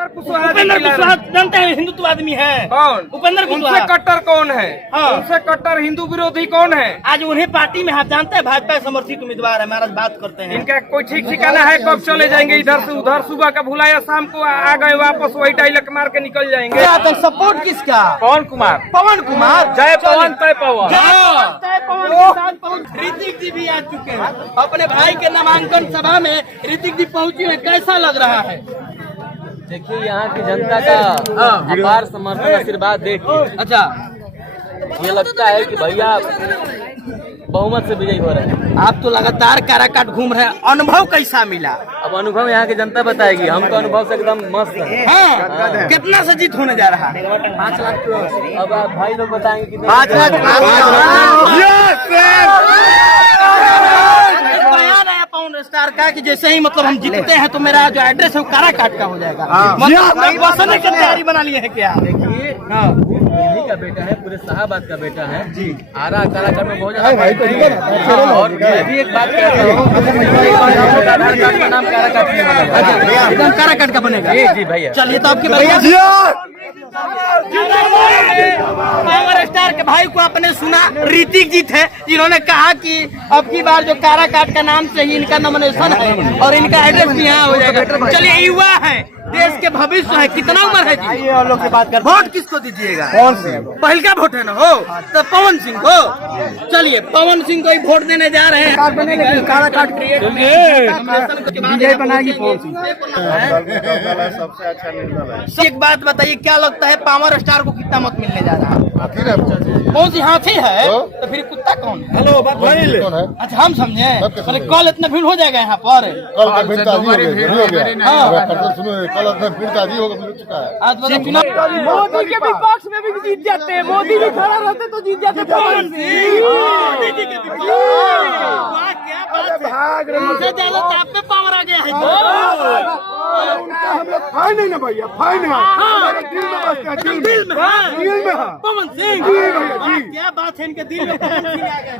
उपेंद्र कुशवाहा जानते हैं हिंदुत्व आदमी है। कौन? उपेंद्र कुशवाहा। उनसे कट्टर कौन है? हाँ। उनसे कट्टर हिंदू विरोधी कौन है? आज उन्हें पार्टी में आप जानते हैं भाजपा समर्थित उम्मीदवार है। महाराज बात करते हैं इनका कोई ठीक ठिकाना है? कब चले जाएंगे इधर से उधर? सुबह का भुलाया, शाम को आ गए वापस, वही डायलॉग मार के निकल जाएंगे। सपोर्ट किसका? पवन कुमार। पवन कुमार। जय पवन तय पवन। ऋतिक जी भी आ चुके हैं अपने भाई के नामांकन सभा में। ऋतिक जी पहुंचे हैं, कैसा लग रहा है? देखिए यहाँ की जनता का अपार समर्थन आशीर्वाद देख के अच्छा, ये लगता है कि भैया बहुमत से विजयी हो रहे हैं। आप तो लगातार काराकाट घूम रहे हैं, अनुभव कैसा मिला? अब अनुभव यहाँ की जनता बताएगी, हम तो अनुभव से एकदम मस्त है। हाँ। कितना से जीत होने जा रहा है? 5 लाख। अब आप भाई लोग बताएंगे कितने? 5 लाख। बयान आया पवन स्टार का कि जैसे ही मतलब हम जीतते हैं तो मेरा जो एड्रेस है वो काराकाट का हो जाएगा। मतलब बसने की तैयारी बना लिए है क्या? देखिए दिल्ली का बेटा है, पूरे शाहबाद का बेटा है जी। आरा काराकाट में बहुत ज्यादा। और मैं भी एक बात कहता हूँ, आधार कार्ड का नाम काराकाट नहीं बनेगा, एकदम काराकाट का बनेगा। जी भैया। चलिए तो आपके पावर स्टार के भाई को आपने सुना, ऋतिक जी थे जिन्होंने कहा कि अब की बार जो काराकाट का नाम से ही इनका नॉमिनेशन है और इनका एड्रेस भी यहाँ हो जाएगा। चलिए युवा है, देश के भविष्य है। कितना उम्र है जी? और लोग से बात कर। वोट किसको दीजिएगा? कौन से? पहला वोट है ना हो तो पवन सिंह को। चलिए पवन सिंह को ही वोट देने जा रहे हैं। काराकाट क्रिएट विजय बनाएगी पवन सिंह। सबसे अच्छा निर्दल है। एक बात बताइए, क्या लगता है पावर स्टार को कितना मत मिलने जा रहा है? कौन सी हाथी है तो फिर कुत्ता कौन है? हेलो बात कौन है? अच्छा हम समझे। कल इतना भीड़ हो जाएगा यहाँ पर? कल का भीड़ हो गया। सुनो कल इतना भीड़ का हो चुका है। आज मोदी के विपक्ष में भी जीत जाते हैं। मोदी भी खड़ा रहते तो जीत जाते। मोदी जी के विपक्ष। वाह क्या बात है। उनसे ज्यादा ताप पे पावर आ गया है। उनका हम लोग फाइन नहीं ना भैया, फाइन है दिल में बसता है, दिल में दिल में दिल में। पवन सिंह। जी भैया जी। क्या बात है, इनके दिल में पवन सिंह आ गए।